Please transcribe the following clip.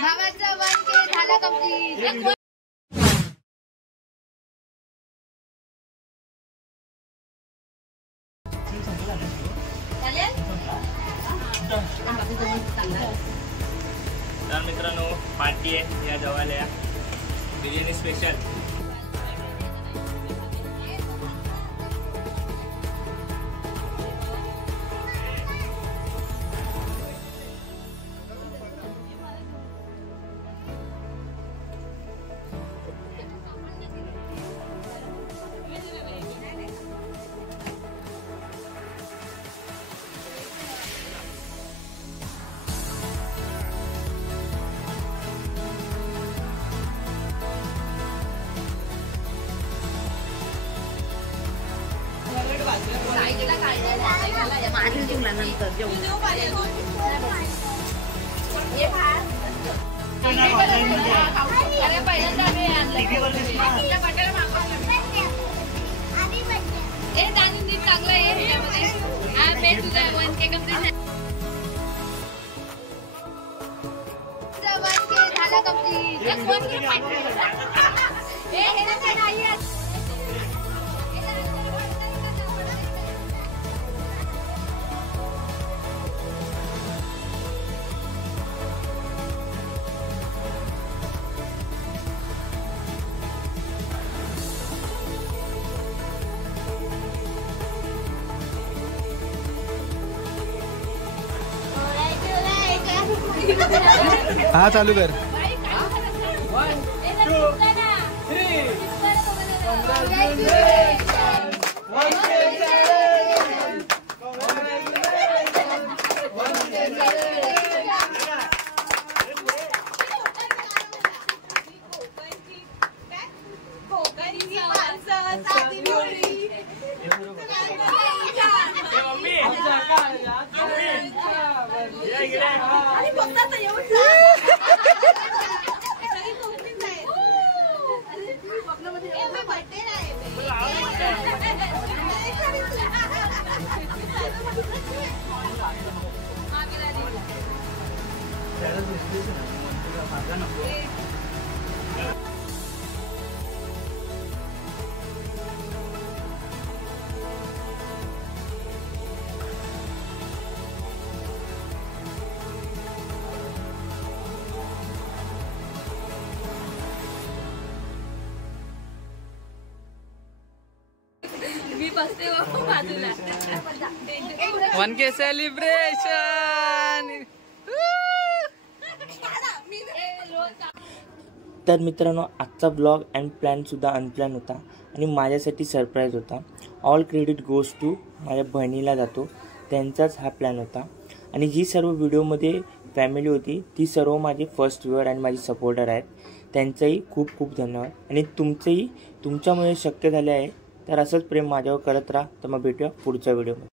भावाचा 1K झाला complete. तर मित्रांनो पार्टी आहे या जवळ या बिर्याणी स्पेशल। हाँ चालू कर। बाजूला 1K सेलिब्रेशन। तर मित्रांनो आजचा ब्लॉग अँड प्लॅनसुद्धा अनप्लॅन होता आणि माझ्यासाठी सरप्राईज होता। ऑल क्रेडिट गोज टू माझ्या बहिणीला जातो, त्यांचाच हा प्लॅन होता। आणि जी सर्व व्हिडिओमध्ये फॅमिली होती ती सर्व माझे फर्स्ट व्ह्यूअर आणि माझे सपोर्टर आहेत, त्यांचंही खूप खूप धन्यवाद। आणि तुमचंही तुमच्यामुळे शक्य झाले आहे, तर असंच प्रेम माझ्यावर करत राहा। तर मग भेटूया पुढच्या व्हिडिओमध्ये।